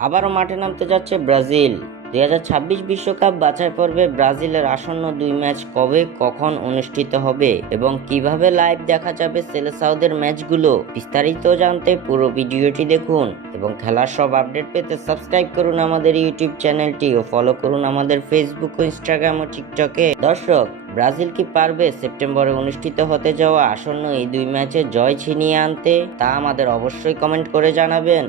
আবারও মাঠে নামতে যাচ্ছে ব্রাজিল। 2026 বিশ্বকাপ বাছাই পর্বে ব্রাজিলের আসন্ন 2 ম্যাচ কবে কখন অনুষ্ঠিত হবে এবং কিভাবে লাইভ দেখা যাবে সেলেসাওদের ম্যাচগুলো, বিস্তারিত জানতে পুরো ভিডিওটি দেখুন এবং খেলার সব আপডেট পেতে সাবস্ক্রাইব করুন আমাদের ইউটিউব চ্যানেলটি ও ফলো করুন আমাদের ফেসবুক ও ইনস্টাগ্রাম ও টিকটকে। দর্শক, ব্রাজিল কি পারবে সেপ্টেম্বরে অনুষ্ঠিত হতে যাওয়া আসন্ন এই 2 ম্যাচে জয় ছিনিয়ে আনতে? তা আমাদের অবশ্যই কমেন্ট করে জানাবেন।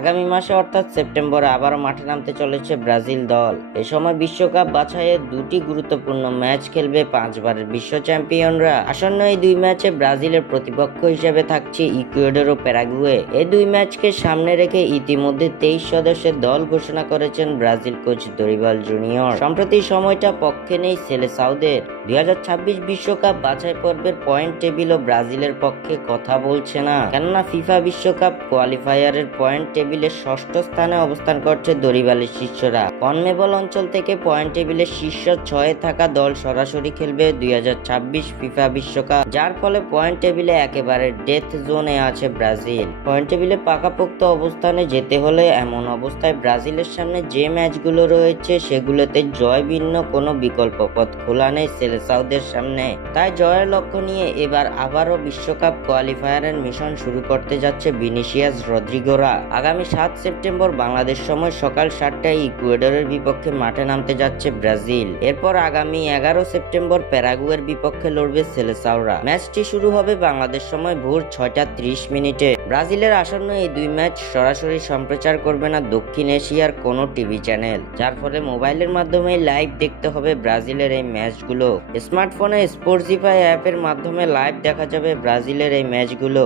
আগামী মাসে অর্থাৎ সেপ্টেম্বরে আবারও মাঠে নামতে চলেছে ব্রাজিল দল। এ সময় বিশ্বকাপ বাছাইয়ে দুটি গুরুত্বপূর্ণ ম্যাচ খেলবে 5 বারের বিশ্ব চ্যাম্পিয়নরা। আসন্ন এই 2 ম্যাচে ব্রাজিলের প্রতিপক্ষ হিসেবে থাকছে ইকুয়েডর ও প্যারাগুয়ে। এই 2 ম্যাচকে সামনে রেখে ইতিমধ্যে 23 সদস্যের দল ঘোষণা করেছেন ব্রাজিল কোচ দরিবাল জুনিয়র। সম্প্রতি সময়টা পক্ষে নেই সেলেসাওদের। 2026 বিশ্বকাপ বাছাই পর্বের পয়েন্ট টেবিলও ব্রাজিলের পক্ষে কথা বলছে না, কেননা ফিফা বিশ্বকাপ কোয়ালিফায়ারের পয়েন্ট টেবিলে ষষ্ঠ স্থানে অবস্থান করছে দরিবালের শিষ্যরা। কনমেবল অঞ্চল থেকে পয়েন্ট টেবিলে শীর্ষ 6-এ থাকা দল সরাসরি খেলবে 2026 ফিফা বিশ্বকাপ, যার ফলে পয়েন্ট টেবিলে একেবারে ডেথ জোনে আছে ব্রাজিল। পয়েন্ট টেবিলে পাকাপোক্ত অবস্থানে যেতে হলে এমন অবস্থায় ব্রাজিলের সামনে যে ম্যাচগুলো রয়েছে সেগুলোতে জয় ভিন্ন কোনো বিকল্প পথ খোলা নেই সেলেসাওদের সামনে। তাই জয়ের লক্ষ্য নিয়ে এবার আবারও বিশ্বকাপ কোয়ালিফায়ারের মিশন শুরু করতে যাচ্ছে ভিনিসিয়াস রদ্রিগোরা। আগামী 7 সেপ্টেম্বর বাংলাদেশ সময় সকাল 7টায় ইকুয়েডরের বিপক্ষে মাঠে নামতে যাচ্ছে ব্রাজিল। এরপর আগামী 11 সেপ্টেম্বর প্যারাগুয়ের বিপক্ষে লড়বে সেলেসাওরা। ম্যাচটি শুরু হবে বাংলাদেশ সময় ভোর 6টা 30 মিনিটে। ব্রাজিলের আসন্ন এই 2 ম্যাচ সরাসরি সম্প্রচার করবে না দক্ষিণ এশিয়ার কোনো টিভি চ্যানেল, যার ফলে মোবাইলের মাধ্যমে লাইভ দেখতে হবে ব্রাজিলের এই ম্যাচগুলো। স্মার্টফোনে স্পোর্টজিফাই অ্যাপের মাধ্যমে লাইভ দেখা যাবে ব্রাজিলের এই ম্যাচগুলো।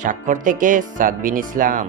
স্বাক্ষর থেকে সাদবিন ইসলাম।